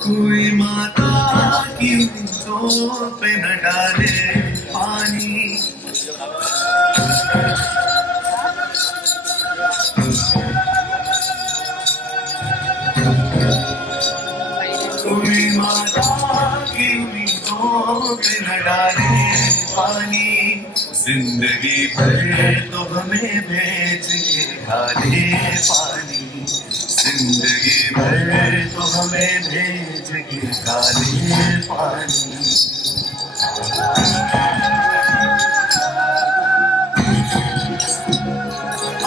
कोई माता की उंगलियों पे न डाले पानी, कोई माता की उंगलियों पे न डाले पानी, जिंदगी भर तो हमें भेज के डाले पानी, जिंदगी भर तो हमें भेज के डाले पानी।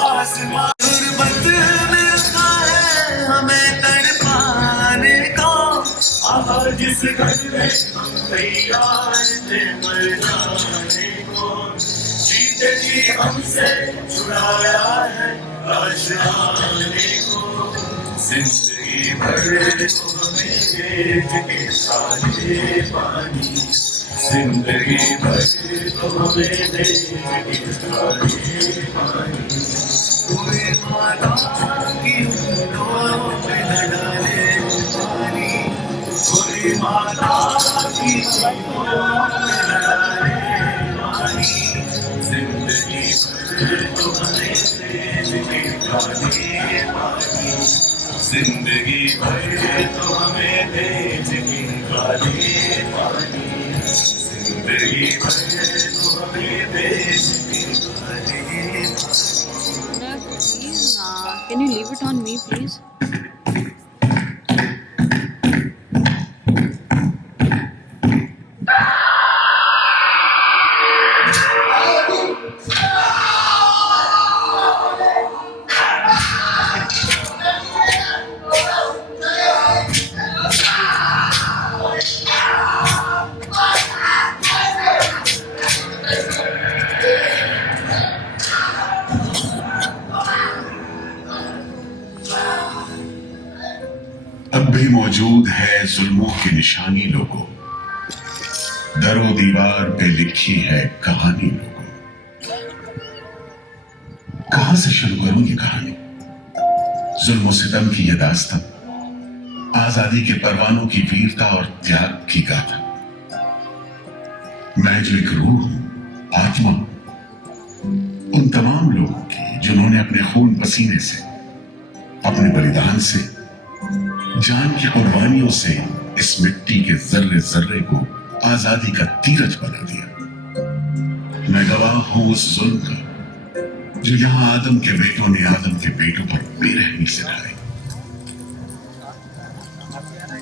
आसमान गुर्बत में रखा है हमें तड़पाने को, आहा जिस घर में हम तैयार थे मर जाने को, जीते जी हमसे छुड़ाया है लाश आने को, जिंदगी भर तो हमें भेज के डाले पानी, जिंदगी भर तो हमें भेज के डाले पानी। कोई माता की उंगलियों पे न डाले पानी, कोई माता की उंगलियों पे न डाले पानी, जिंदगी भर तो हमें भेज के डाले पानी, जिंदगी भर तो हमें भेज के डाले पानी, जिंदगी भर तो हमें भेज के डाले पानी। Please, can you leave it on me, please? अब भी मौजूद है जुल्मों की निशानी लोगों, दरो दीवार पे लिखी है कहानी लोगों। कहां से शुरू करूं ये कहानी? जुल्म सितम की ये दास्तां, आजादी के परवानों की वीरता और त्याग की गाथा। मैं जो एक रूह हूं, आत्मा हूं, उन तमाम लोगों की जिन्होंने अपने खून पसीने से, अपने बलिदान से, जान की कुर्बानियों से इस मिट्टी के जर्रे जर्रे को आजादी का तीरथ बना दिया। मैं गवाह हूं उस जुल्म का जो यहां आदम के बेटों ने आदम के बेटों पर बेरहमी से ढाई।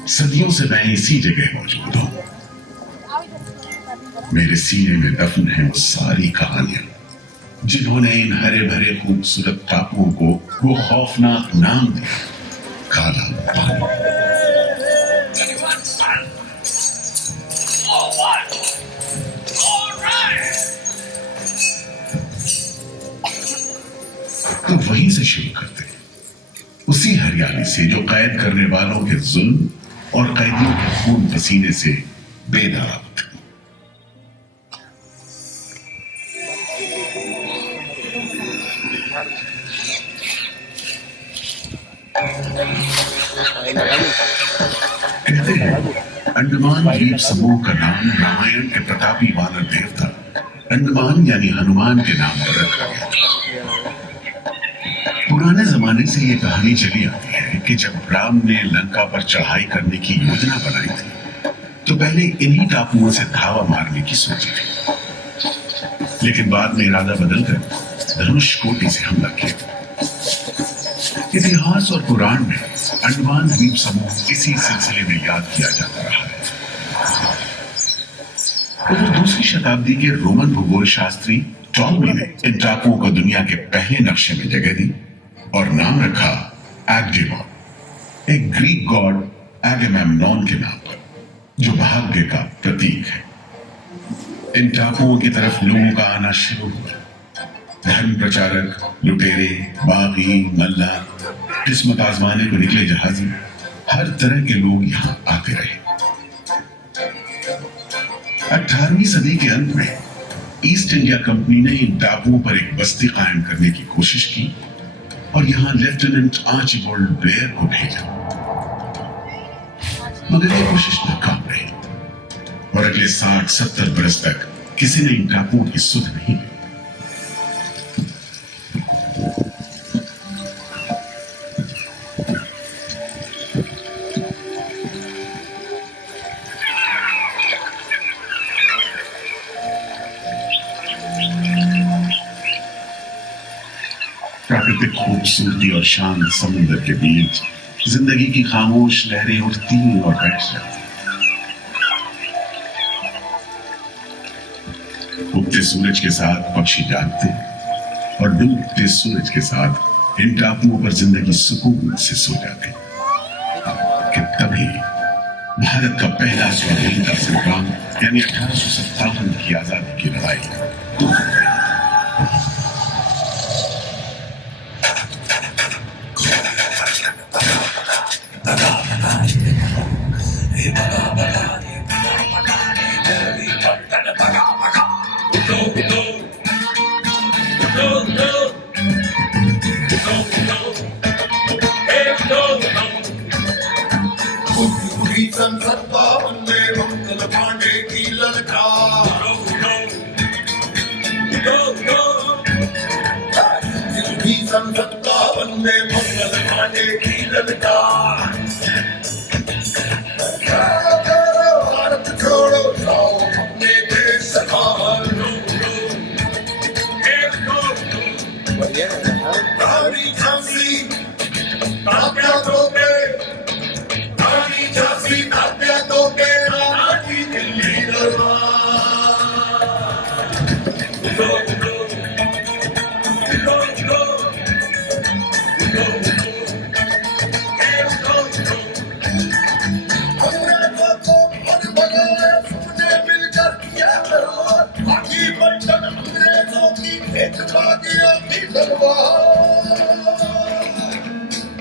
सदियों से मैं इसी जगह मौजूद हूं। मेरे सीने में दफन है वो सारी कहानियां जिन्होंने इन हरे भरे खूबसूरत टापुओं को वो खौफनाक नाम दिया, काला पानी। तो वहीं से शुरू करते हैं, उसी हरियाली से जो कैद करने वालों के जुल्म और कैदियों के खून पसीने से बेदाग थी। कहते हैं अंडमान द्वीप समूह का नाम रामायण के प्रतापी वानर देवता अंडमान यानी हनुमान के नाम पर रखा गया। पुराने जमाने से ये कहानी चली आती है कि जब राम ने लंका पर चढ़ाई करने की योजना बनाई थी तो पहले इन्हीं टापुओं से धावा मारने की सोची थी, लेकिन बाद में इरादा बदलकर धनुष कोटि से हमला किया। इतिहास और पुराण में अंडमान द्वीप समूह इसी सिलसिले में याद किया जाता रहा है। उधर दूसरी शताब्दी के रोमन भूगोल शास्त्री टॉलमी ने इन टापुओं को दुनिया के पहले नक्शे में जगह दी और नाम रखा एग्डेमॉन, एक ग्रीक गॉड एगेमेम्नॉन के नाम पर, जो भाग्य का प्रतीक है। इन टापुओं की तरफ लोगों का आना शुरू हुआ। धर्म प्रचारक, लुटेरे, बागी, मल्ला, किस्मत आजमाने को निकले जहाजी, हर तरह के लोग यहां आते रहे। 18वीं सदी के अंत में ईस्ट इंडिया कंपनी ने इन टापुओं पर एक बस्ती कायम करने की कोशिश की और यहां लेफ्टिनेंट आर्चिबाल्ड ब्लेयर को भेजा, मगर यह कोशिश नाकाम रही और अगले 60-70 बरस तक किसी ने इन टापुओं की सुध नहीं ली। प्राकृतिक खूबसूरती और शांत समुद्र के बीच जिंदगी की खामोश लहरें उठती और बैठ जाती। उगते सूरज के साथ पक्षी जागते और डूबते सूरज के साथ इन टापुओं पर जिंदगी सुकून से सो जाती। कि तभी भारत का पहला स्वाधीनता संग्राम यानी 1857 की आजादी की लड़ाई मंगल पांडे की ललकार वंदे मंगल पांडे की ललकार भारत छोड़ो जाओ अपने देश संभालो रानी झांसी तात्या दोगे रानी झांसी तात्या दोगे रानी दिल्ली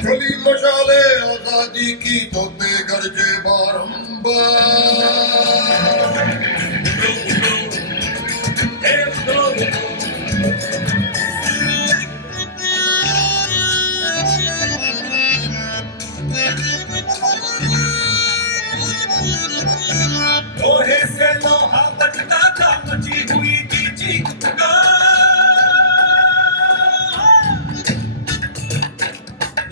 चली मशाले आजादी की तो बेगरजे लोहे से लोहा बचता था मची हुई थी चीख पुकार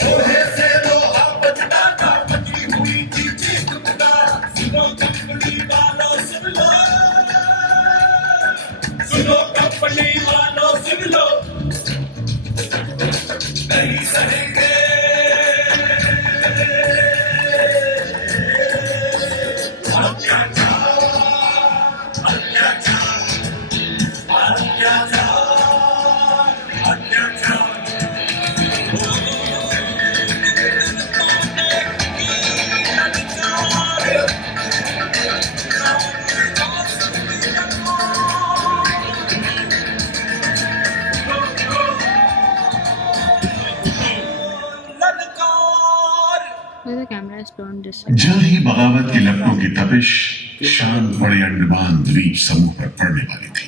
लोहे से लोहा बचता था मची हुई थी चीख पुकार सुनो कंपनी वालों सुन लो सुनो कंपनी वालों सुन लो नहीं सहेंगे Why the camera is turned this way? जल्द ही बगावत की लपटों की तपिश शान पड़े अंडमान द्वीप समूह पर पड़ने वाली थी।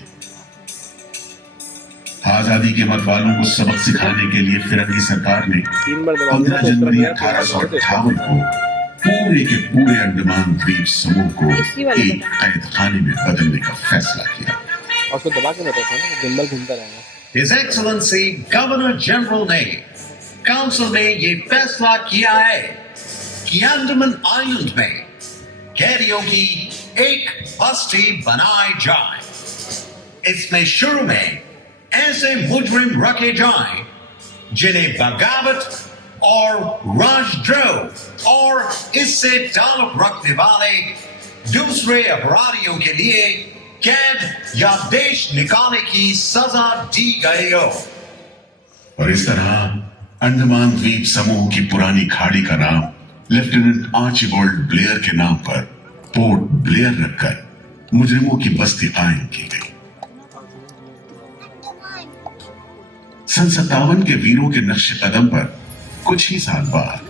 आजादी के मतवालों को सबक सिखाने के लिए फिरंगी सरकार ने 15 जनवरी 1858 को पूरे के पूरे अंडमान द्वीप समूह को एक कैद खाने में बदलने का फैसला किया। उसको दबा के बताता है ना, गिम्बल घूमता रहेगा। His Excellency Governor General ने काउंसिल में ये फैसला किया है कि अंडमान आइलैंड में कैदियों की एक बस्ती बनाई जाए। इसमें शुरू में ऐसे मुजरिम रखे जाएं जिन्हें बगावत और राजद्रोह और इससे ताल्लुक रखने वाले दूसरे अपराधियों के लिए कैद या देश निकालने की सजा दी गई हो। और इस तरह अंडमान द्वीप समूह की पुरानी खाड़ी का नाम लेफ्टिनेंट आर्चिबाल्ड ब्लेयर के नाम पर पोर्ट ब्लेयर रखकर मुजरिमों की बस्ती कायम की गई। सन 57 के वीरों के नक्शे कदम पर कुछ ही साल बाद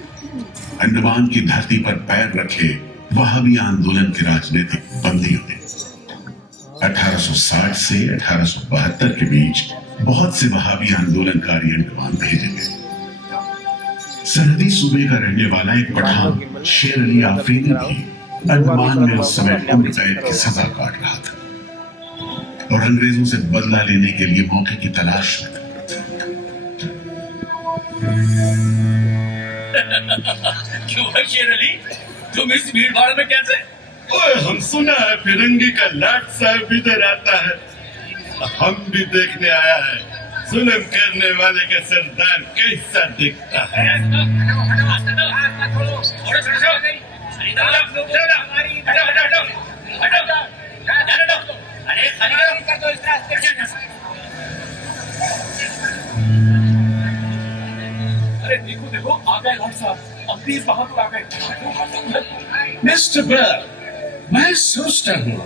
अंडमान की धरती पर पैर रखे वहाबी आंदोलन के राजनीतिक बंदियों ने 1860 से 1872 के बीच बहुत से वहाबी आंदोलनकारी अंडमान भेजे गए सरहदी सूबे का रहने वाला एक पठान शेर अली आफरीदी भी अंडमान में उस समय उम्र कैद की सजा काट रहा था और अंग्रेजों से बदला लेने के लिए मौके की तलाश में था। क्यों है शेर अली, तुम इस भीड़ भाड़ में कैसे? ओए, हम सुना है फिरंगी का लाट साहब इधर आता है, हम भी देखने आया है जुल्म करने वाले का सरदार कैसा दिखता है। अरे देखो देखो, आ गए लॉर्ड साहब, अब भी बहादुर आ गए। मिस्टर बेल, मैं सोचता हूँ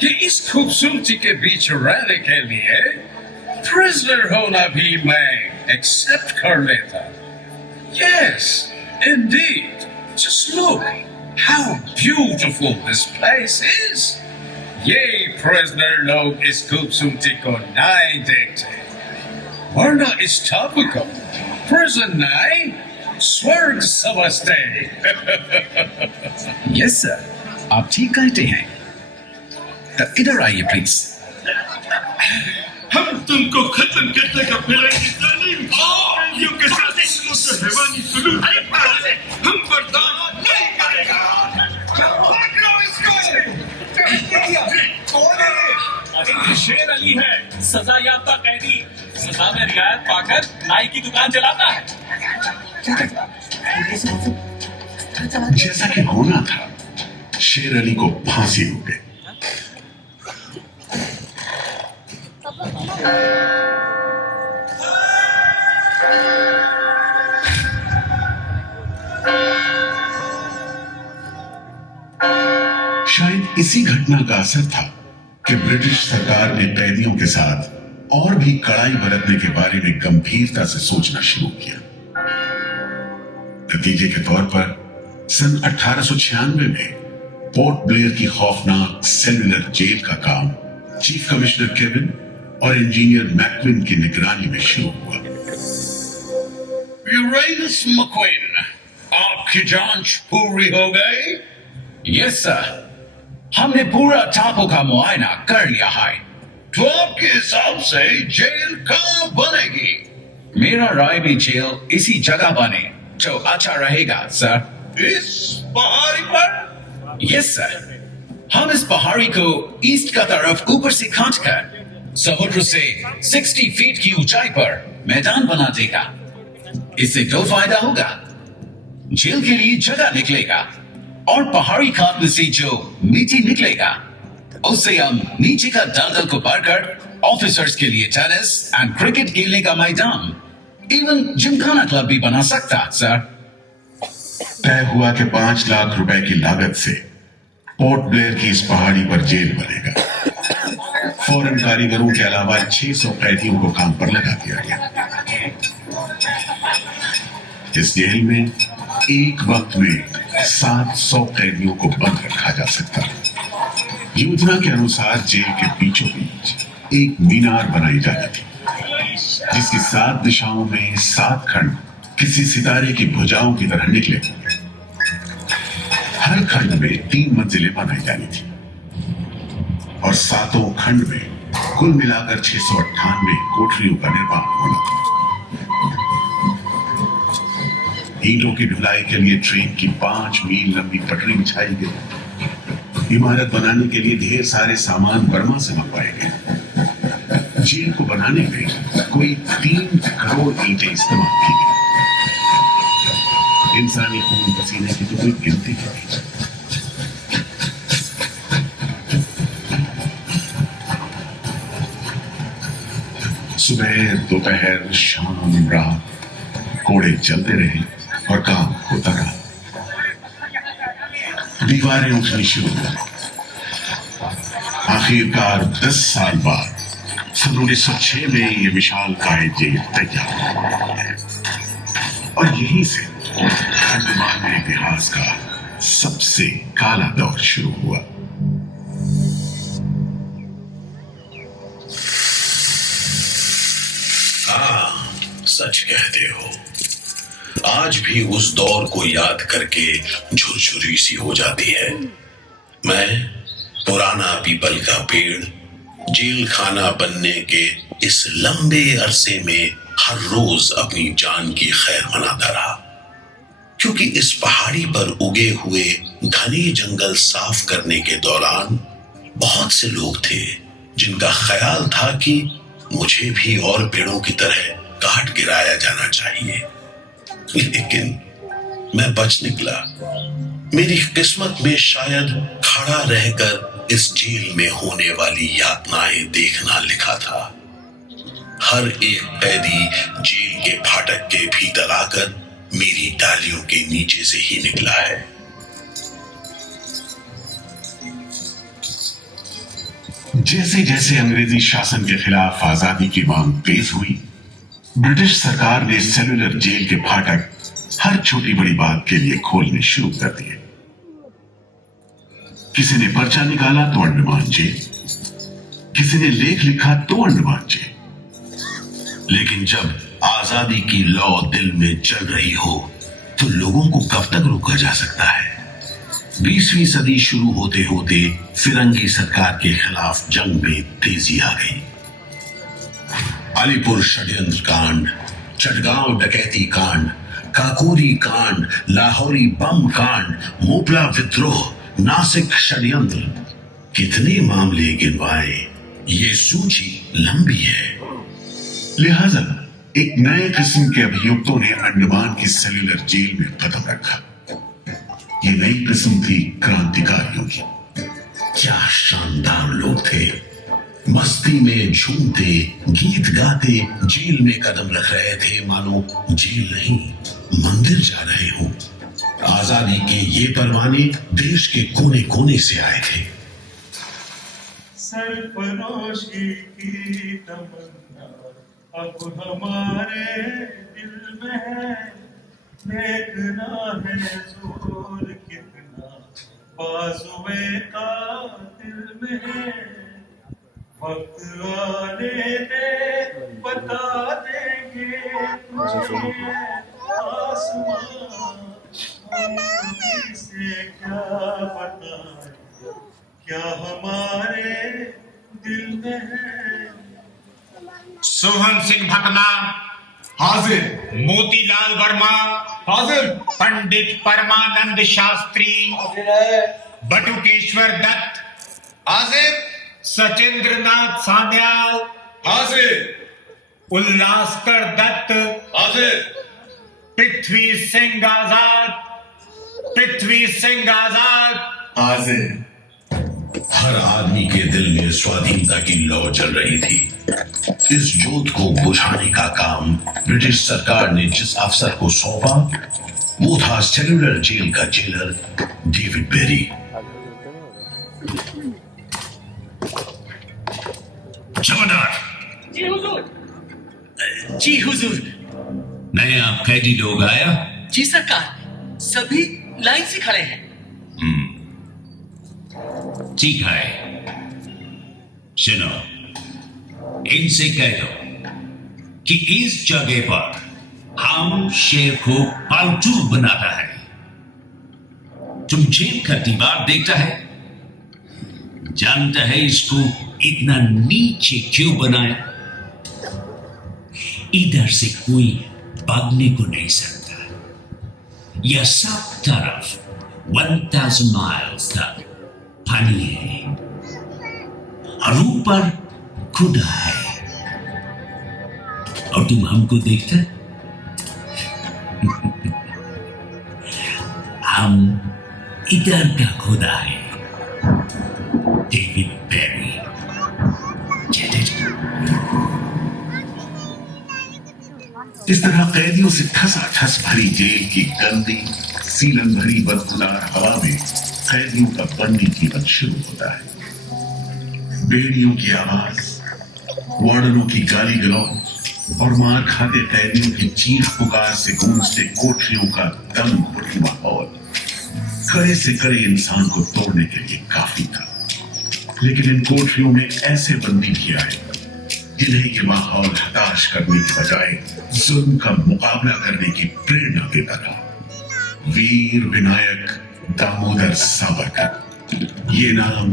कि इस खूबसूरती के बीच रहने के लिए प्रिजनर होना भी मैं एक्सेप्ट कर लेता। Yes, indeed. Just look how beautiful this place is. ये प्रिजनर लोग इस खूबसूरती को नहीं देखते, वरना इस टापू को प्रिजन नहीं स्वर्ग समझते। यस सर, आप ठीक कहते हैं। तो इधर आइए प्लीज। हम तुमको खत्म करने का फिरंगी तालीम के साथ हैवानी सुलूक हम बर्दाश्त नहीं करेगा। अरे शेर अली है, सजा याफ्ता कैदी, सजा में रियायत पाकर नाई की दुकान चलाता है। जैसा कि होना था, शेर अली को फांसी हो गई। शायद इसी घटना का असर था कि ब्रिटिश सरकार ने कैदियों के साथ और भी कड़ाई बरतने के बारे में गंभीरता से सोचना शुरू किया। नतीजे के तौर पर सन 1896 में पोर्ट ब्लेयर की खौफनाक सेलुलर जेल का काम चीफ कमिश्नर केविन और इंजीनियर मैक्विन की निगरानी में शुरू हुआ। यूरेनस मैक्विन, आपकी जांच पूरी हो गई? यस सर, हमने पूरा टापू का मुआयना कर लिया है। तो आपके हिसाब से जेल कहाँ बनेगी? मेरा राय भी जेल इसी जगह बने जो अच्छा रहेगा सर। इस पहाड़ी पर? यस सर, हम इस पहाड़ी को ईस्ट का तरफ ऊपर से काटकर समुद्र से 60 फीट की ऊंचाई पर मैदान बना देगा। इससे दो फायदा होगा, जेल के लिए जगह निकलेगा और पहाड़ी काटने से जो मिट्टी निकलेगा उससे हम नीचे का दलदल को पार कर ऑफिसर्स के लिए टेनिस एंड क्रिकेट खेलने का मैदान, इवन जिमखाना क्लब भी बना सकता सर। तय हुआ कि 5 लाख रुपए की लागत से पोर्ट ब्लेयर की इस पहाड़ी पर जेल बनेगा। फौरन कारीगरों के अलावा 600 कैदियों को काम पर लगा दिया गया। इस जेल में एक वक्त में 700 कैदियों को बंद रखा जा सकता है। योजना के अनुसार जेल के बीचों बीच एक मीनार बनाई जाती थी, जिसकी 7 दिशाओं में 7 खंड किसी सितारे की भुजाओं की तरह निकले होंगे। हर खंड में 3 मंजिलें बनाई जानी थी और 7 खंड में कुल मिलाकर 698 कोठरियों का निर्माण होना था। ईंटों की ढुलाई के लिए ट्रेन की 5 मील लंबी पटरी बिछाई गई। इमारत बनाने के लिए ढेर सारे सामान बर्मा से मंगवाए गए। जेल को बनाने में कोई 3 करोड़ ईंटें इस्तेमाल की गई। इंसानी खून पसीने की तो कोई गिनती नहीं। सुबह दोपहर शाम रात कोड़े चलते रहे और काम होता रहा। दीवारें उठनी शुरू हुई। आखिरकार 10 साल बाद सन 1906 में ये विशालकाय जेल तैयार हुआ और यहीं से अंडमान में इतिहास का सबसे काला दौर शुरू हुआ। हाँ, सच कहते हो। आज भी उस दौर को याद करके झुरझुरी सी हो जाती है। मैं पुराना पीपल का पेड़ जेल खाना बनने के इस लंबे अरसे में हर रोज अपनी जान की खैर मनाता रहा, क्योंकि इस पहाड़ी पर उगे हुए घने जंगल साफ करने के दौरान बहुत से लोग थे जिनका ख्याल था कि मुझे भी और पेड़ों की तरह काट गिराया जाना चाहिए, लेकिन मैं बच निकला। मेरी किस्मत में शायद खड़ा रहकर इस जेल में होने वाली यातनाएं देखना लिखा था। हर एक कैदी जेल के फाटक के भीतर आकर मेरी डालियों के नीचे से ही निकला है। जैसे जैसे अंग्रेजी शासन के खिलाफ आजादी की मांग तेज हुई, ब्रिटिश सरकार ने सेलुलर जेल के फाटक हर छोटी बड़ी बात के लिए खोलने शुरू कर दिए। किसी ने पर्चा निकाला तो अंडमान जेल, किसी ने लेख लिखा तो अंडमान जेल। लेकिन जब आजादी की लौ दिल में चल रही हो तो लोगों को कब तक रोका जा सकता है? 20वीं सदी शुरू होते होते फिरंगी सरकार के खिलाफ जंग में तेजी आ गई। अलीपुर षड्यंत्र कांड, चटगांव डकैती कांड, काकोरी कांड, लाहौरी बम कांड, मोपला विद्रोह, नासिक षड्यंत्र, कितने मामले गिनवाए, ये सूची लंबी है। लिहाजा एक नए किस्म के अभियुक्तों ने अंडमान की सेल्युलर जेल में कदम रखा। ये नई किस्म थी क्रांतिकारियों की। क्या शानदार लोग थे, मस्ती में झूमते, गीत गाते जेल में कदम रख रहे थे, मानो जेल नहीं मंदिर जा रहे हो। आजादी के ये परवाने देश के कोने कोने से आए थे। सरफरोशी की तमन्ना अब हमारे दिल में है, देखना है जोर कितना बाजुए का दिल में है। वक्त आने दे बता देंगे तुझे आसमां, हम से क्या बताएं क्या हमारे दिल में है। सोहन सिंह भकना हाजिर। मोतीलाल वर्मा हाजिर। पंडित परमानंद शास्त्री बटुकेश्वर दत्त हाजिर। सचिंद्र नाथ सान्याल हाजिर। उल्लासकर दत्त हाजिर। पृथ्वी सिंह आजाद हाजिर। हर आदमी के दिल में स्वाधीनता की लौ जल रही थी। इस जोत को बुझाने का काम ब्रिटिश सरकार ने जिस अफसर को सौंपा वो था सेलुलर जेल का जेलर डेविड बेरी। जमादार। जी हुजूर। नया कैदी लोग आया? जी सरकार, सभी लाइन से खड़े हैं। ठीक है, सुनो, इनसे कह दो कि इस जगह पर हम शेर को पालतू बनाता है। तुम जेल का दीवार देखता है, जानता है इसको इतना नीचे क्यों बनाया? इधर से कोई भागने को नहीं सकता। यह सब तरफ 1000 माइल्स तक पानी है और ऊपर खुदा है, और तुम हमको देखते? हम इधर का खुदा है, डेविड बेरी। इस तरह कैदियों से ठसाठस भरी जेल की गंदी सीलन भरी बदबूदार हवा में कैदियों का बंदी जीवन शुरू होता है। बेड़ियों की आवाज, वार्डनों की गाली गलौज और मार खाते कैदियों की चीख पुकार से गूंजते कोठरियों का दम घुटी माहौल कड़े से कड़े इंसान को तोड़ने के लिए काफी था। लेकिन इन कोठरियों में ऐसे बंदी भी आए जिन्हें ये माहौल हताश करने की बजाय जुल्म का मुकाबला करने की प्रेरणा देता रहा। वीर विनायक दामोदर सावरकर, ये नाम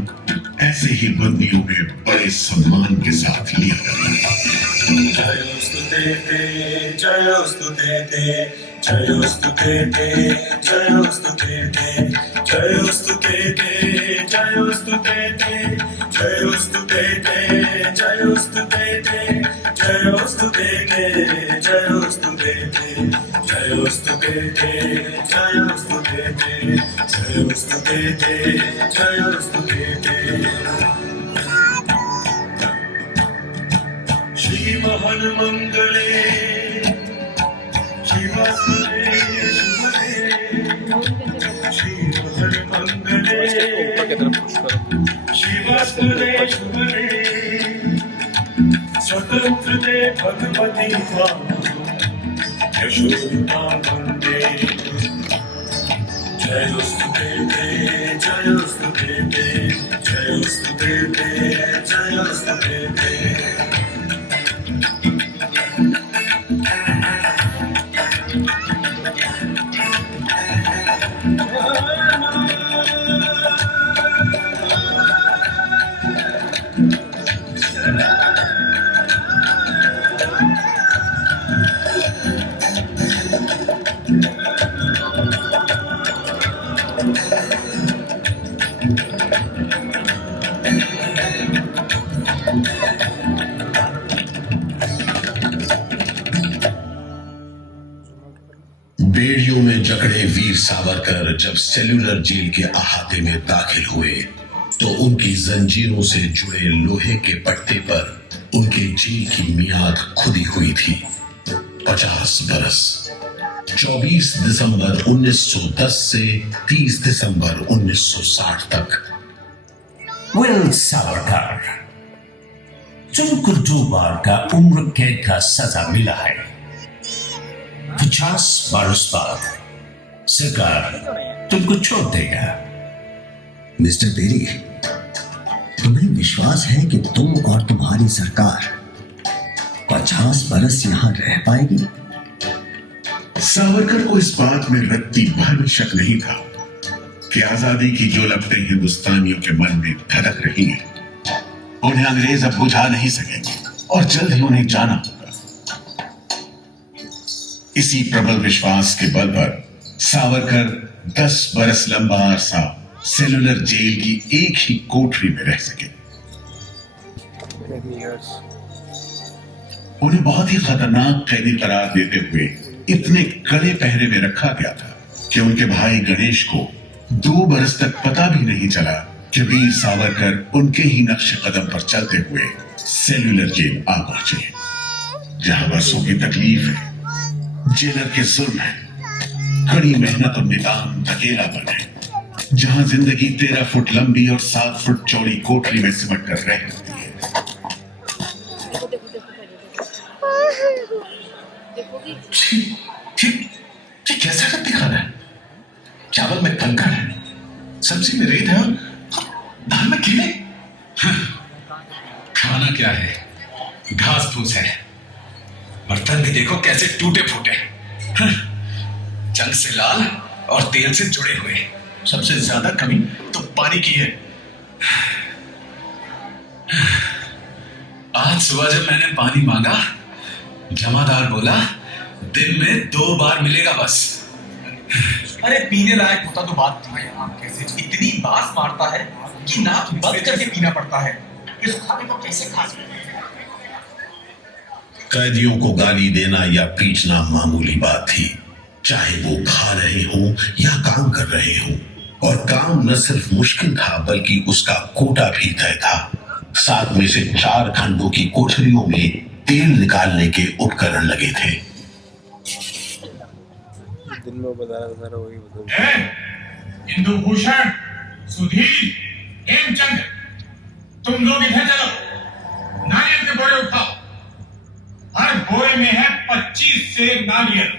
ऐसे ही बंदियों में बड़े सम्मान के साथ लिया जाता है। श्री महन मंगले शिवासुरे श्री महन मंगले ऊपर की तरफ पुश करो। शिवासुरे शुभरे स्वतंत्र दे भगवती यशोदा वंदे जयोस्तु देवे जयोस्तु देवे जयोस्तु देवे जयोस्तु देवे। बेड़ियों में जकड़े वीर सावरकर जब सेल्यूलर जेल के अहाते में दाखिल हुए तो उनकी जंजीरों से जुड़े लोहे के पट्टे पर उनके जेल की मियाद खुदी हुई थी 50 बरस। 24 दिसंबर 1910 से 30 दिसंबर 1960 तक। विल सावरकर, तुमको 2 बार का उम्र कैद का सजा मिला है। 50 बरस बाद सरकार तुमको छोड़ देगा। मिस्टर बेरी, तुम्हें विश्वास है कि तुम और तुम्हारी सरकार 50 बरस यहां रह पाएगी? सावरकर को इस बात में रत्ती भर भी शक नहीं था कि आजादी की जो लपटें हिंदुस्तानियों के मन में धड़क रही हैं, उन्हें अंग्रेज अब बुझा नहीं सकेंगे और जल्द ही उन्हें जाना होगा। इसी प्रबल विश्वास के बल पर सावरकर 10 बरस लंबा अरसा सेलुलर जेल की एक ही कोठरी में रह सके। उन्हें बहुत ही खतरनाक कैदी करार देते हुए इतने कड़े पहरे में रखा गया था कि उनके भाई गणेश को 2 बरस तक पता भी नहीं चला कि वीर सावरकर उनके ही नक्शे कदम पर चलते हुए सेल्यूलर जेल आ पहुंचे, जहां बरसों की तकलीफ है, जेलर के जुल्म है, कड़ी मेहनत और निदान धकेलापन है, जहां जिंदगी 13 फुट लंबी और 7 फुट चौड़ी कोठरी में सिमट कर रह जाती है। ये कैसा रत्ती खाना है? चावल में कंकड़ है, सब्जी में रेत है और दाल में कीड़े। खाना क्या है? घास फूस है। बर्तन भी देखो कैसे टूटे फूटे, जंग से लाल और तेल से जुड़े हुए। सबसे ज्यादा कमी तो पानी की है। आज सुबह जब मैंने पानी मांगा, जमादार बोला दिन में 2 बार मिलेगा बस। अरे पीने लायक होता तो बात था, यहाँ कैसे इतनी बास मारता है कि नाक बंद करके पीना पड़ता है। इस खाने को कैसे खा सकते हैं? कैदियों को गाली देना या पीटना मामूली बात थी, चाहे वो खा रहे हों या काम कर रहे हों। और काम न सिर्फ मुश्किल था बल्कि उसका कोटा भी तय था। 7 में से 4 खंडों की कोठरियों में तेल निकालने के उपकरण लगे थे। दिन में बता रहा वही हिंदू भूषण, सुधीर, हेमचंद, तुम लोग इधर चलो, नारियल के बोरे उठाओ। हर बोरे में है 25 सेब नारियल।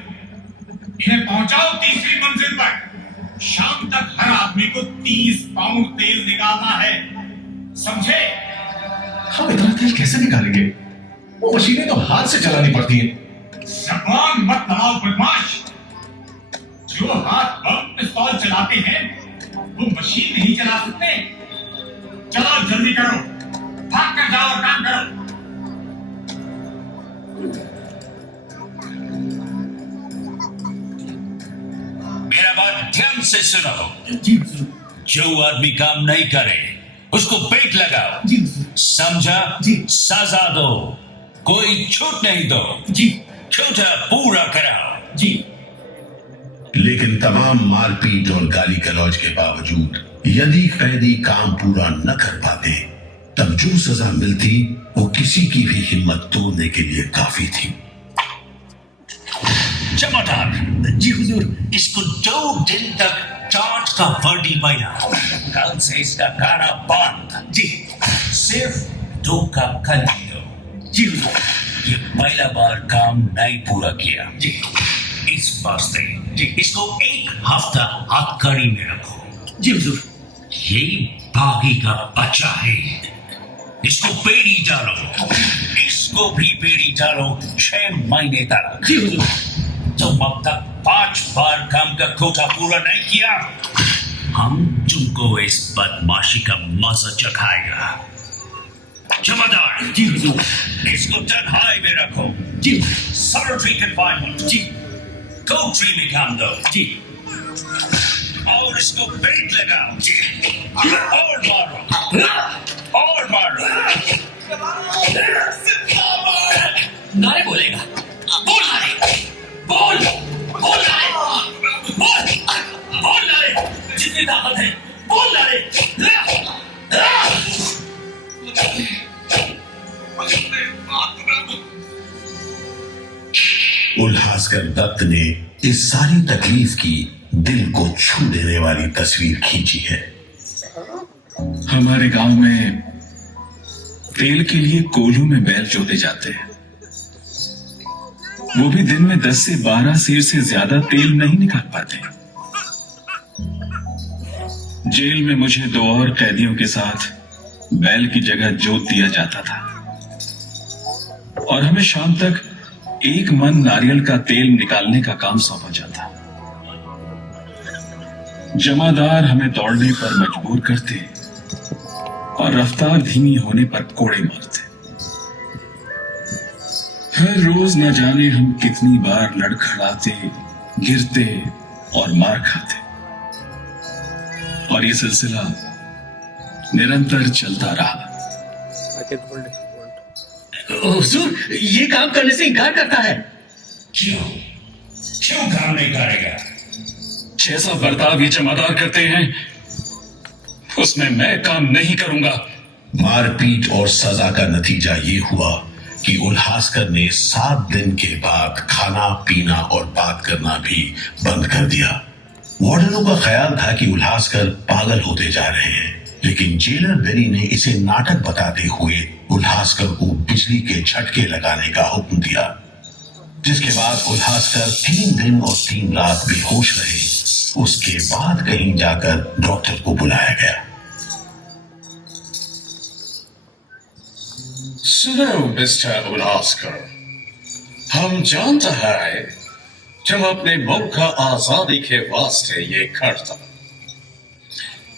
इन्हें पहुंचाओ 3री मंजिल पर। शाम तक हर आदमी को 30 पाउंड तेल निकालना है, समझे? हम इतना तेल कैसे निकालेंगे? वो मशीनें तो हाथ से चलानी पड़ती हैं। जबान मत लड़ाओ बदमाश। जो हाथ बम पिस्तौल चलाते हैं वो मशीन नहीं चला सकते। चलो जल्दी करो, भाग कर जाओ और काम करो। मेरा बात ध्यान से सुनो। जो आदमी काम नहीं करे उसको पेट लगाओ। समझा? सजा दो, कोई छूट नहीं दो। छोटा पूरा कराओ। लेकिन तमाम मारपीट और गाली गलौज के बावजूद यदि कैदी काम पूरा न कर पाते तब जो सजा मिलती वो किसी की भी हिम्मत तोड़ने के लिए काफी थी। जमादार जी हुजूर, इसको 2 दिन तक टाट का वर्दी बना। कल से इसका खाना बंद। सिर्फ 2 कप खली दो। ये पहला बार काम नहीं पूरा किया। इस वास्ते इसको 1 हफ्ता हथकड़ी में रखो। ये बागी का बच्चा है, इसको बेड़ी डालो। इसको भी बेड़ी डालो 6 महीने तक। तुम अब तक 5 बार काम का कोटा पूरा नहीं किया, हम तुमको इस बदमाशी का मजा चखाएगा। जमादार जी हुजूर, इसको तन्हाई में रखो। Solitary confinement. कोठरी में काम दो। और इसको बेट लगाओ। और मारो, और मारो। नारे बोलेगा। बोल नारे, बोल बोल नारे, बोल बोल नारे, जितनी ताकत है बोल नारे। उल्हासकर दत्त ने इस सारी तकलीफ की दिल को छू देने वाली तस्वीर खींची है। हमारे गांव में तेल के लिए कोल्हू में बैल जोते जाते हैं। वो भी दिन में 10 से 12 सेर से ज्यादा तेल नहीं निकाल पाते। जेल में मुझे 2 और कैदियों के साथ बैल की जगह जोत दिया जाता था और हमें शाम तक 1 मन नारियल का तेल निकालने का काम सौंपा जाता। जमादार हमें दौड़ने पर मजबूर करते और रफ्तार धीमी होने पर कोड़े मारते। हर रोज न जाने हम कितनी बार लड़खड़ाते, गिरते और मार खाते, और ये सिलसिला निरंतर चलता रहा। हुजूर, ये काम करने से इनकार करता है। क्यों क्यों काम नहीं करेगा? जैसा बर्ताव ये जमादार करते हैं उसमें मैं काम नहीं करूंगा। मारपीट और सजा का नतीजा ये हुआ कि उल्हासकर ने 7 दिन के बाद खाना पीना और बात करना भी बंद कर दिया। वार्डनों का ख्याल था कि उल्हासकर पागल होते जा रहे हैं, लेकिन जेलर बेरी ने इसे नाटक बताते हुए उल्हासकर को बिजली के झटके लगाने का हुक्म दिया, जिसके बाद उल्हासकर 3 दिन और 3 रात बेहोश रहे। उसके बाद कहीं जाकर डॉक्टर को बुलाया गया। सुनो मिस्टर उल्हासकर, हम जानते हैं तुम अपने मुल्क का आजादी के वास्ते ये करता।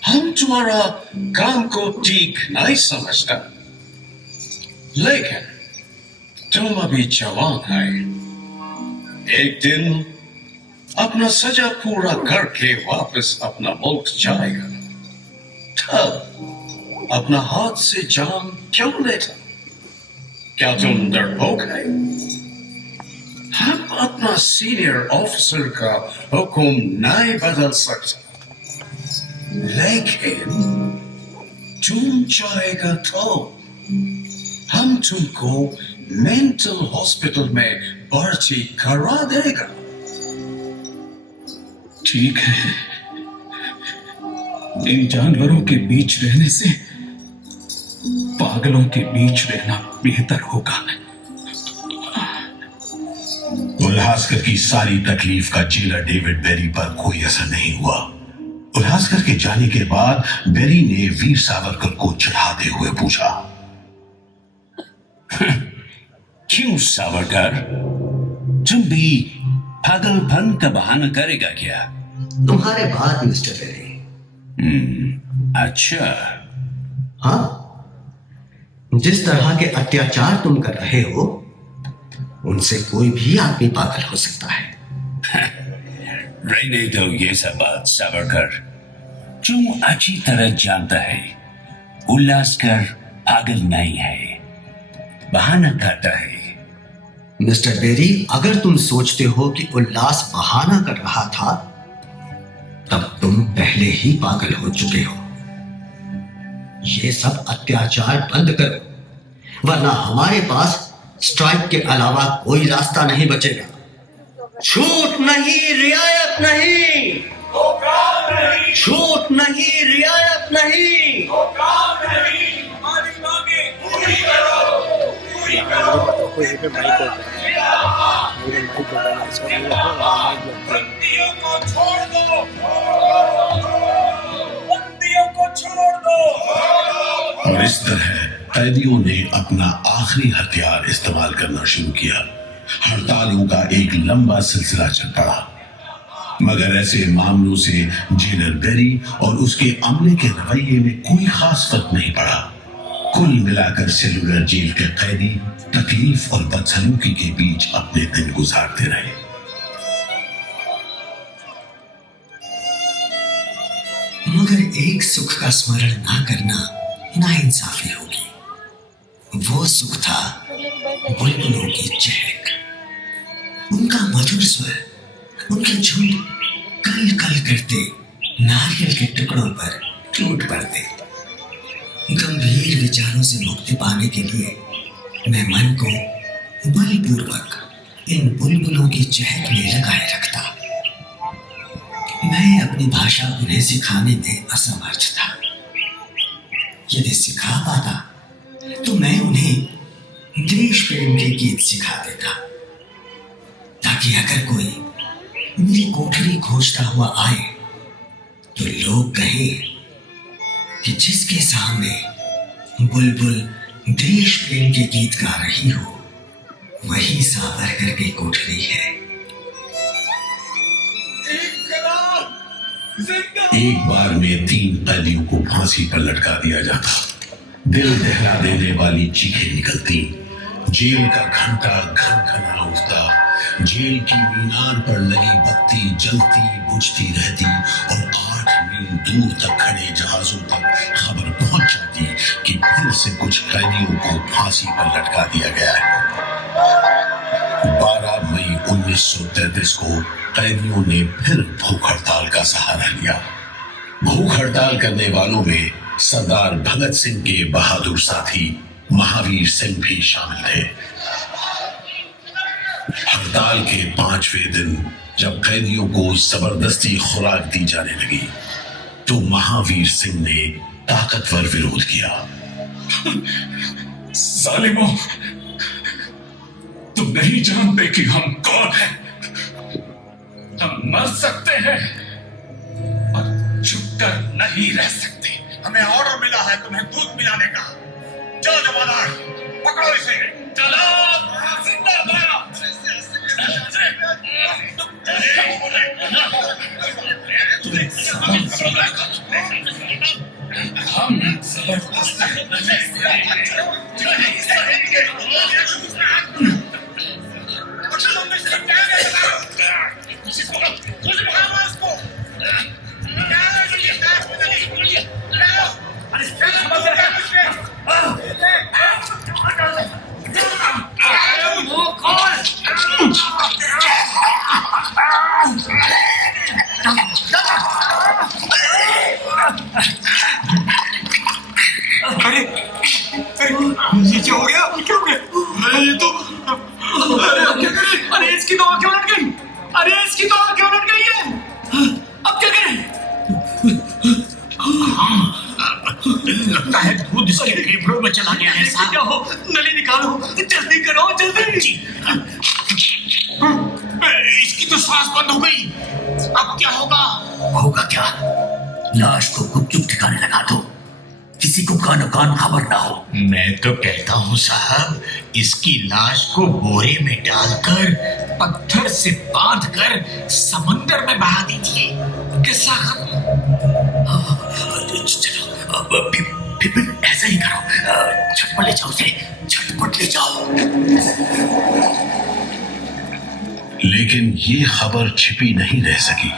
हम तुम्हारा काम को ठीक नहीं समझता, लेकिन तुम अभी जवान है। एक दिन अपना सजा पूरा करके वापस अपना मुल्क जाएगा, तब अपना हाथ से जान क्यों लेता? क्या तुम डरपोक है? हम अपना सीनियर ऑफिसर का हुक्म नहीं बदल सकते, लेकिन तुम चाहेगा तो हम तुमको मेंटल हॉस्पिटल में भर्ती करा देगा। ठीक है, इन जानवरों के बीच रहने से पागलों के बीच रहना बेहतर होगा। उल्हासकर की सारी तकलीफ का जेलर डेविड बेरी पर कोई असर नहीं हुआ। उल्हासकर के जाने के बाद बेरी ने वीर सावरकर को चिढ़ाते हुए पूछा, क्यों सावरकर, तुम भी पागलपन का बहाना करेगा क्या? तुम्हारे बाद मिस्टर बेरी। अच्छा। हाँ, जिस तरह के अत्याचार तुम कर रहे हो उनसे कोई भी आदमी पागल हो सकता है। रहने दो ये सब बात सावरकर, तुम अच्छी तरह जानता है उल्लासकर पागल नहीं है, बहाना करता है। मिस्टर बेरी, अगर तुम सोचते हो कि उल्लास बहाना कर रहा था तब तुम पहले ही पागल हो चुके हो। ये सब अत्याचार बंद करो, वरना हमारे पास स्ट्राइक के अलावा कोई रास्ता नहीं बचेगा। छूट नहीं, रियायत नहीं, छूट नहीं, रियायत नहीं। कोई पे माइक होता है, मेरे माइक होता है, ऐसा नहीं होता है, माइक लगता है। बंदियों को छोड़ दो, बंदियों को छोड़ दो। और इस तरह कैदियों ने अपना आखिरी हथियार इस्तेमाल करना शुरू किया। हड़तालों का एक लंबा सिलसिला चल पड़ा, मगर ऐसे मामलों से जेलर बेरी और उसके अमले के रवैये में कोई खास फर्क नहीं पड़ा। कुल मिलाकर सेलुलर जेल के कैदी तकलीफ और बदसलूकी के बीच अपने दिन गुजारते रहे। मगर एक सुख का स्मरण ना करना नाइंसाफी होगी। वो सुख था बुलबुलों की चहक, उनका मधुर स्वर, उनके झुंड कल कल करते नारियल के टुकड़ों पर टूट पड़ते। गंभीर विचारों से मुक्ति पाने के लिए मैं मन को बलपूर्वक इन बुलबुलों की चहक में लगाए रखता। मैं अपनी भाषा उन्हें सिखाने में असमर्थ था। यदि सिखा पाता तो मैं उन्हें देश प्रेम के गीत सिखा देता, ताकि अगर कोई मेरी कोठरी खोजता हुआ आए तो लोग कहें कि जिसके सामने बुलबुल देश प्रेम के गीत गा रही हो वही सावरकर की कोठरी है। एक बार में 3 कैदियों को फांसी पर लटका दिया जाता। दिल दहला देने वाली चीखें निकलती, जेल का घंटा घनघना उठता, जेल की मीनार पर लगी बत्ती जलती बुझती रहती और 8 मील दूर तक खड़े जहाजों तक खबर पहुंच जाती कि फिर से कुछ कैदियों को फांसी पर लटका दिया गया है। 12 मई 1933 को कैदियों ने फिर भूख हड़ताल का सहारा लिया। भूख हड़ताल करने वालों में सरदार भगत सिंह के बहादुर साथी महावीर सिंह भी शामिल थे। हड़ताल के 5वें दिन जब कैदियों को जबरदस्ती खुराक दी जाने लगी तो महावीर सिंह ने ताकतवर विरोध किया। सालिमों, तुम नहीं जानते कि हम कौन हैं। हम मर सकते हैं और छुपकर नहीं रह सकते। हमें ऑर्डर मिला है तुम्हें दूध पिलाने का। चलो जमादार, पकड़ो इसे। चलो जिंदाबाद। हम ये क्या हो गया? क्या हो गया? ये तो अरे अब क्या करें? अरे इसकी तो आंखें उलट गई। अरे इसकी तो आंखें उलट गई है। अब क्या करें? लगता है दूध इसके फेफड़ों में चला गया है। क्या हो? नली निकालो, जल्दी करो, जल्दी। इसकी तो सांस बंद हो गई। अब क्या होगा? होगा क्या? लाश को गुपचुप ठिकाने लगा दो, किसी को कानो कान खबर ना हो। मैं तो कहता हूँ साहब, इसकी लाश को बोरे में डालकर पत्थर से बांधकर समंदर में बहा दीजिए। किस्सा खत्म। चलो बिपिन, ऐसा ही करो। झटपट ले जाओ उसे, झटपट ले जाओ। लेकिन ये खबर छिपी नहीं रह सकी।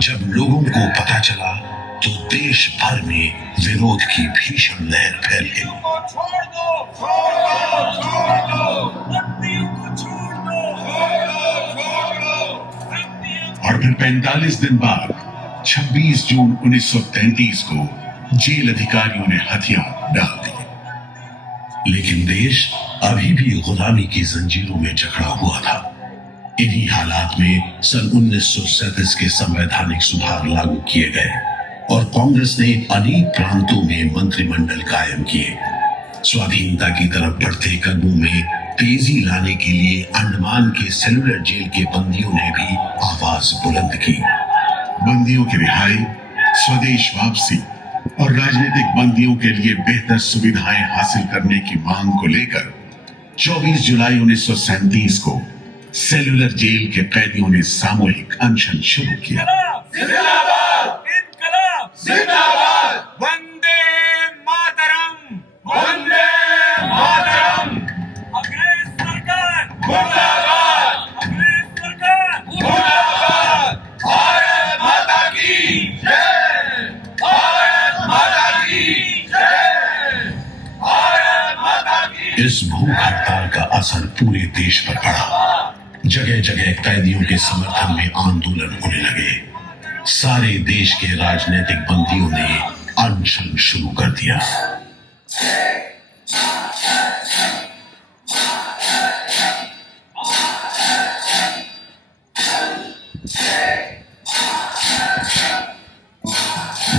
जब लोगों को पता चला तो देश भर में विरोध की भीषण लहर फैल गई। और फिर 45 दिन बाद 26 जून 1933 को जेल अधिकारियों ने हथियार डाल दिए। लेकिन देश अभी भी गुलामी की जंजीरों में जकड़ा हुआ था। इन्हीं हालात में सन 1937 के संवैधानिक सुधार लागू किए गए और कांग्रेस ने अनेक प्रांतों में मंत्रिमंडल कायम किए। स्वाधीनता की तरफ बढ़ते कदमों में तेजी लाने के लिए अंडमान के सेलुलर जेल के बंदियों ने भी आवाज बुलंद की। बंदियों की रिहाई, स्वदेश वापसी और राजनीतिक बंदियों के लिए बेहतर सुविधाएं हासिल करने की मांग को लेकर 24 जुलाई 1937 को सेलुलर जेल के कैदियों ने सामूहिक अनशन शुरू किया। जिंदाबाद इनकलाब, जिंदाबाद वंदे मातरम, वंदे मातरम। अंग्रेज सरकार मुर्दाबाद, अंग्रेज सरकार मुर्दाबाद। भारत माता की जय, भारत माता की जय, भारत माता की। इस भूख हड़ताल का असर पूरे देश पर पड़ा। जगह जगह कैदियों के समर्थन में आंदोलन होने लगे। सारे देश के राजनीतिक बंदियों ने अनशन शुरू कर दिया।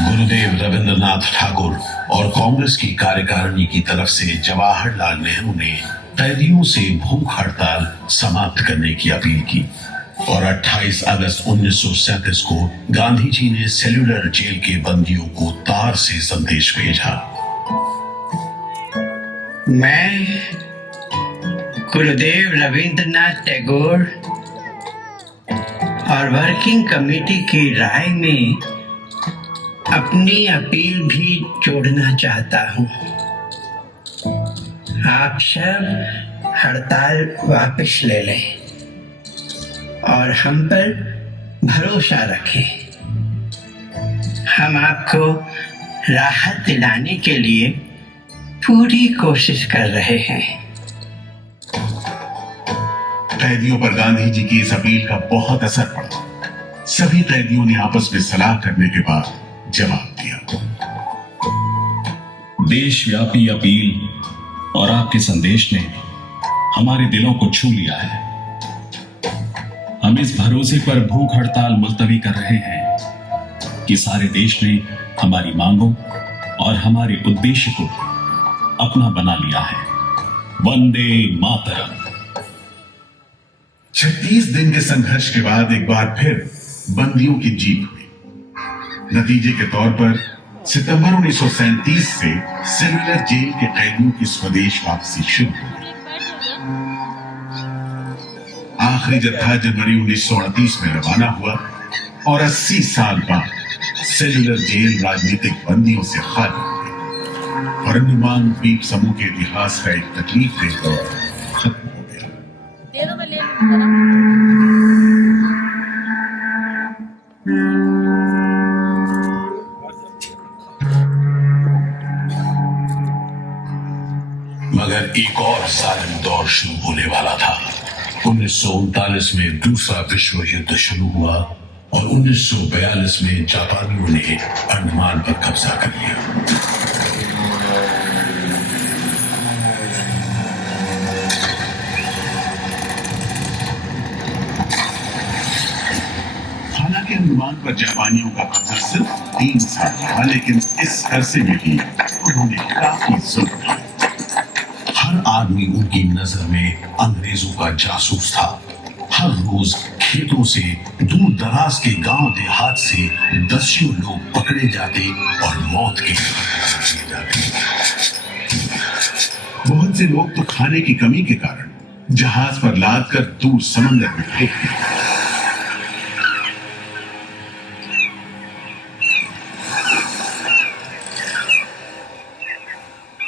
गुरुदेव रविंद्रनाथ ठाकुर और कांग्रेस की कार्यकारिणी की तरफ से जवाहरलाल नेहरू ने कैदियों से भूख हड़ताल समाप्त करने की अपील की और 28 अगस्त 1937 को गांधी जी ने सेलुलर जेल के बंदियों को तार से संदेश भेजा। मैं गुरुदेव रविंद्रनाथ टैगोर और वर्किंग कमेटी की राय में अपनी अपील भी जोड़ना चाहता हूँ। आप सब हड़ताल वापस ले लें और हम पर भरोसा रखें। हम आपको राहत दिलाने के लिए पूरी कोशिश कर रहे हैं। कैदियों पर गांधी जी की इस अपील का बहुत असर पड़ा। सभी कैदियों ने आपस में सलाह करने के बाद जवाब दिया। देशव्यापी अपील और आपके संदेश ने हमारे दिलों को छू लिया है। हम इस भरोसे पर भूख हड़ताल मुलतवी कर रहे हैं कि सारे देश ने हमारी मांगों और हमारे उद्देश्य को अपना बना लिया है। वंदे मातरम। 36 दिन के संघर्ष के बाद एक बार फिर बंदियों की जीत हुई। नतीजे के तौर पर सितंबर 1937 से सेलुलर जेल के कैदियों की स्वदेश वापसी शुरू हो गई। आखिरी जत्था जनवरी 1938 में रवाना हुआ और 80 साल बाद सेलुलर जेल राजनीतिक बंदियों से खाली हो गई और अंडमान द्वीप समूह के इतिहास का एक तकलीफ देकर खत्म हो गया। दे दो, मैं ले लूंगा। मगर एक और जालिम दौर शुरू होने वाला था। 1939 में दूसरा विश्व युद्ध शुरू हुआ और 1942 में जापानियों ने अंडमान पर कब्जा कर लिया। हालांकि अंडमान पर जापानियों का कब्जा सिर्फ 3 साल रहा, लेकिन इस अरसे में भी उन्होंने काफी जुल्म किया। हर आदमी उनकी नजर में अंग्रेजों का जासूस था हर रोज खेतों से, दूर दराज के गांव देहात से दसियों लोग पकड़े जाते और मौत के घाट दिए जाते। बहुत से लोग तो खाने की कमी के कारण जहाज पर लाद कर दूर समंदर में फेंक दिए।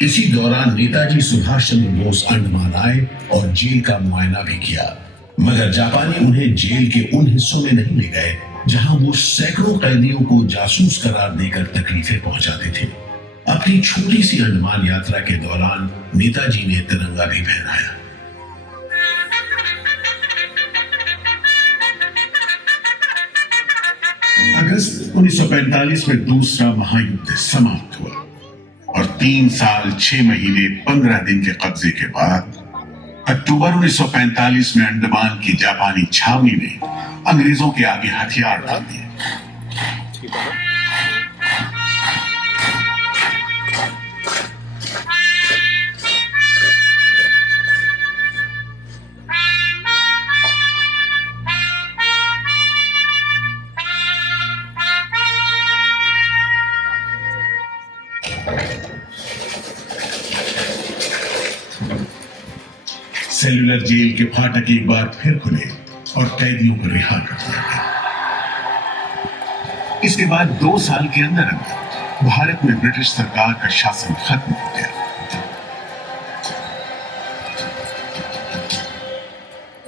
इसी दौरान नेताजी सुभाष चंद्र बोस अंडमान आए और जेल का मुआयना भी किया, मगर जापानी उन्हें जेल के उन हिस्सों में नहीं ले गए जहां वो सैकड़ों कैदियों को जासूस करार देकर तकलीफें पहुंचाते थे। अपनी छोटी सी अंडमान यात्रा के दौरान नेताजी ने तिरंगा भी फहराया। अगस्त 1945 में दूसरा महायुद्ध समाप्त हुआ और 3 साल 6 महीने 15 दिन के कब्जे के बाद अक्टूबर 1945 में अंडमान की जापानी छावनी ने अंग्रेजों के आगे हथियार डाल दिए। सेलुलर जेल के फाटक एक बार फिर खुले और कैदियों को रिहा कर दिया गया। इसके बाद 2 साल के अंदर अंदर भारत में ब्रिटिश सरकार का शासन खत्म हो गया।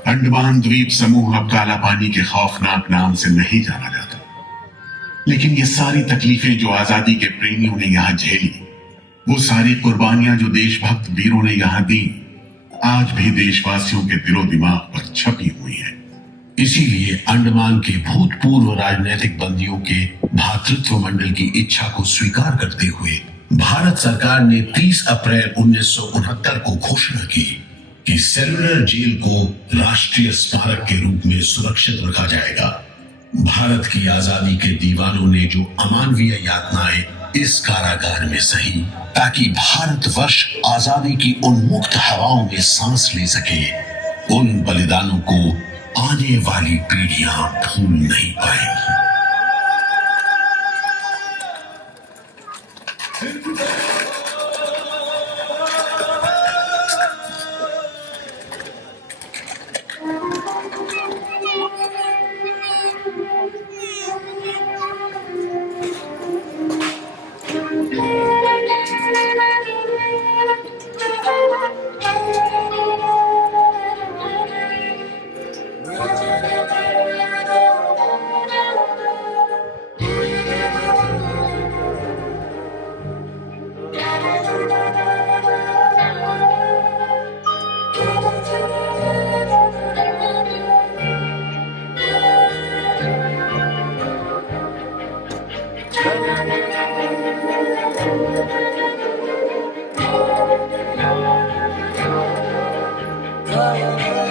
अंडमान द्वीप समूह अब काला पानी के खौफनाक नाम से नहीं जाना जाता, लेकिन ये सारी तकलीफें जो आजादी के प्रेमियों ने यहां झेली, वो सारी कुर्बानियां जो देशभक्त वीरों ने यहां दी, आज भी देशवासियों के दिलो दिमाग पर छपी हुई है। इसीलिए अंडमान के भूतपूर्व राजनीतिक बंदियों के भातृत्व मंडल की इच्छा को स्वीकार करते हुए भारत सरकार ने 30 अप्रैल 1969 को घोषणा की कि सेलुलर जेल को राष्ट्रीय स्मारक के रूप में सुरक्षित रखा जाएगा। भारत की आजादी के दीवानों ने जो अमानवीय यातनाएं इस कारागार में सही, ताकि भारतवर्ष आजादी की उन्मुक्त हवाओं में सांस ले सके, उन बलिदानों को आने वाली पीढ़ियां भूल नहीं पाएंगी। Oh,